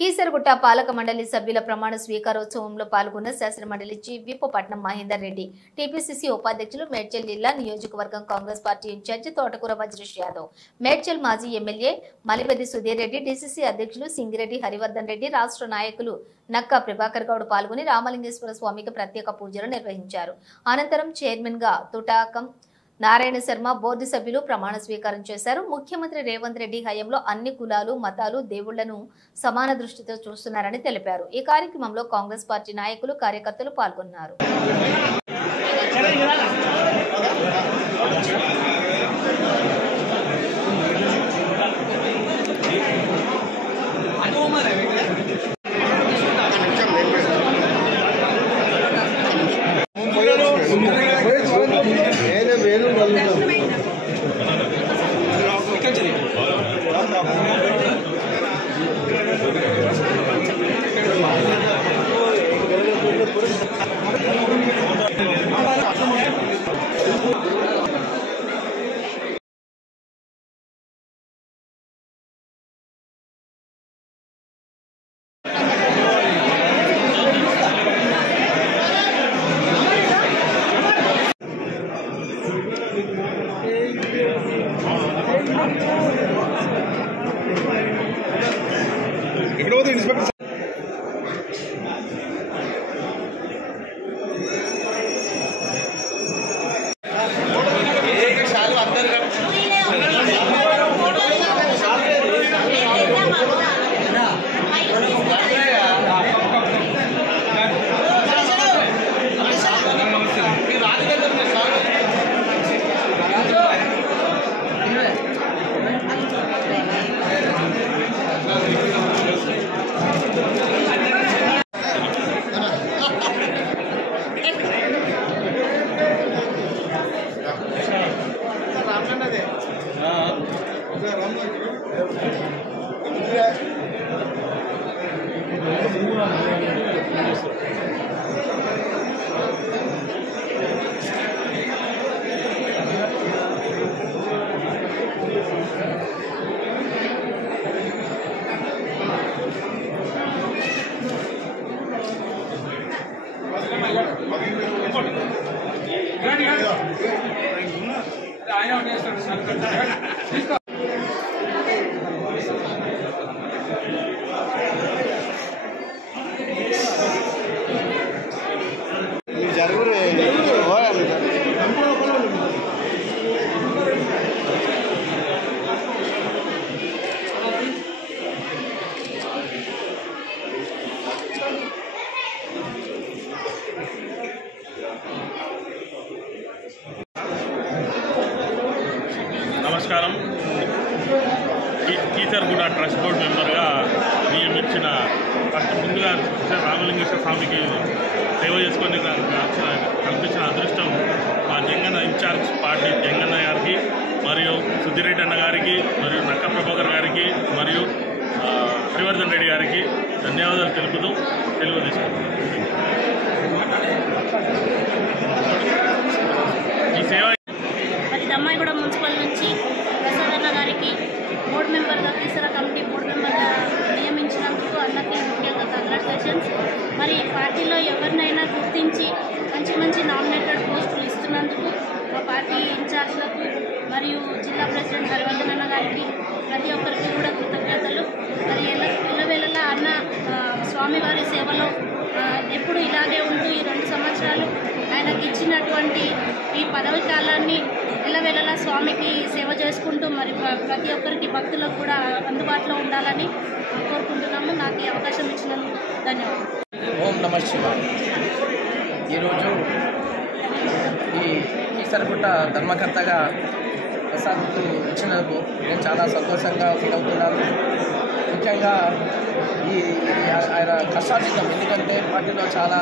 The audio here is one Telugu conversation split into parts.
కీసరగుట్ట పాలక మండలి సభ్యుల ప్రమాణ స్వీకారోత్సవంలో పాల్గొన్న శాసనమండలి చీఫ్ విప్ పట్నం మహేందర్ రెడ్డి, టీపీసీసీ ఉపాధ్యక్షులు మేడ్చల్ జిల్లా నియోజకవర్గం కాంగ్రెస్ పార్టీ ఇన్ఛార్జి తోటకూర వజ్రేష్ యాదవ్, మేడ్చల్ మాజీ ఎమ్మెల్యే మలిపెద్ది సుధీర్ రెడ్డి, డీసీసీ అధ్యక్షులు సింగిరెడ్డి హరివర్ధన్ రెడ్డి, రాష్ట్ర నాయకులు నక్కా ప్రభాకర్ గౌడ్ పాల్గొని రామలింగేశ్వర స్వామికి ప్రత్యేక పూజలు నిర్వహించారు. అనంతరం చైర్మన్ గా తుటాకం నారాయణ శర్మ, బోర్డు సభ్యులు ప్రమాణ స్వీకారం చేశారు. ముఖ్యమంత్రి రేవంత్ రెడ్డి హయాంలో అన్ని కులాలు, మతాలు, దేవుళ్లను సమాన దృష్టితో చూస్తున్నారని తెలిపారు. ఈ కార్యక్రమంలో కాంగ్రెస్ పార్టీ నాయకులు, కార్యకర్తలు పాల్గొన్నారు. నమస్కారం. కీసరగుట్ట ట్రస్ట్ బోర్డు మెంబర్గా నియమించిన ముందుగా రామలింగేశ్వర స్వామికి సేవ చేసుకొని కల్పించిన అదృష్టం మా జంగన్న ఇన్ఛార్జ్ పార్టీ జంగన్న గారికి, మరియు సుధీరెడ్డి అన్న గారికి, మరియు నక్కా ప్రభాకర్ గారికి, మరియు హరివర్ధన్ రెడ్డి గారికి ధన్యవాదాలు తెలుపుతూ తెలుగుదేశం ఈ సేవ దమ్మాయిగూడ మున్సిపల్ నుంచి ప్రసాదన్న గారికి బోర్డు మెంబర్గా కీసర కమిటీ బోర్డు మెంబర్గా నియమించినందుకు అన్నకి ముఖ్యంగా కంగ్రాచులేషన్స్. మరి పార్టీలో ఎవరినైనా గుర్తించి మంచి మంచి నామినేటెడ్ పోస్టులు ఇస్తున్నందుకు మా పార్టీ ఇన్ఛార్జ్లకు మరియు జిల్లా ప్రెసిడెంట్ హరివర్ధన్ అన్న గారికి ప్రతి ఒక్కరికి కూడా కృతజ్ఞతలు. మరి ఎల్లవేళలా అన్న స్వామివారి సేవలో ఎప్పుడు ఇలాగే ఉంటూ ఈ 2 సంవత్సరాలు ఆయనకి ఇచ్చినటువంటి ఈ పదవి కాలాన్ని ఎల్లవేళలా స్వామికి సేవ చేసుకుంటూ మరి ప్రతి ఒక్కరికి భక్తులకు కూడా అందుబాటులో ఉండాలని కోరుకుంటున్నాము. నాకు ఈ అవకాశం ఇచ్చినందుకు ధన్యవాదాలు. ఓం నమః శివాయ. ఈరోజు ఈ కీసరగుట్ట ధర్మకర్తగా ప్రసాద్ ఇచ్చినందుకు నేను చాలా సంతోషంగా ఫీల్ అవుతున్నాను. ముఖ్యంగా ఈ ఆయన కష్టార్జితం, ఎందుకంటే పార్టీలో చాలా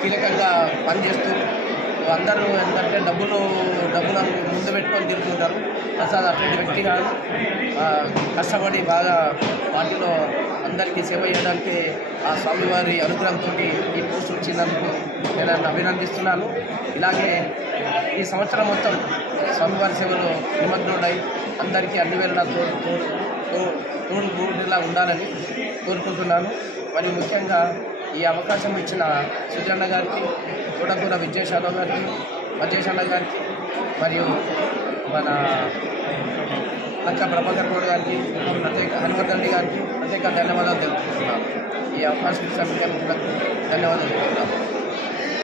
కీలకంగా పనిచేస్తూ అందరూ ఏంటంటే డబ్బులను ముందు పెట్టుకొని తిరుగుతుంటారు. ప్రసాద్ అటువంటి వ్యక్తి కాదు. కష్టపడి బాగా పార్టీలో అందరికీ సేవ చేయడానికి ఆ స్వామివారి అనుగ్రహంతో ఈ పోస్ట్ వచ్చినందుకు నేను అభినందిస్తున్నాను. ఇలాగే ఈ సంవత్సరం మొత్తం స్వామివారి సేవలో నిమగ్నుడై అందరికీ అన్ని వేళలా తోడులా ఉండాలని కోరుకుంటున్నాను. మరి ముఖ్యంగా ఈ అవకాశం ఇచ్చిన సుజన్న గారికి, తోటకూర విజయశాల గారికి, మజేశాల గారికి, మరియు మన లంక ప్రభాకర్ గౌడ్ గారికి, ప్రత్యేక హనుమంతరెడ్డి గారికి ప్రత్యేక ధన్యవాదాలు తెలుపుతున్నాను. ఈ అవకాశం ఇచ్చిన ధన్యవాదాలు తెలుపుతున్నాను.